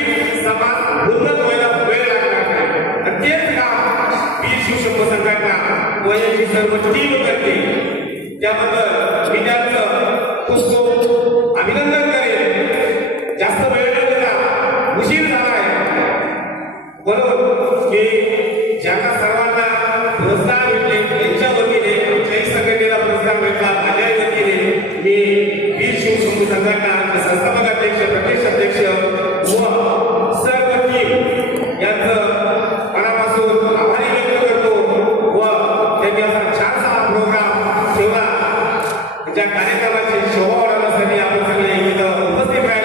केलं समाज उन्नत व्हायला वेळ लागणार नाही. आणि तेच काम वीर शिवशंभ संघटना वयाची सर्व टीम करते. त्याबद्दल मी त्यांचं खूप अभिनंदन करेन. जास्त वेळ न देता उशीर झाला आहे बरोबर. मी ज्यांना सर्वांना प्रोत्साहन भेटले त्यांच्या वतीने आमच्याही संघटनेला प्रोत्साहन भेटला माझ्याही वतीने मी वीर शिवशंभू संघटना संस्थापक ಶ್ರೀ ಶೋಭವರ್ಧನ ಸ್ವಾಮಿ ಅವರುಗಳಿಗೆ ಇದು ಉಪಸ್ಥಿತರಾಗಿ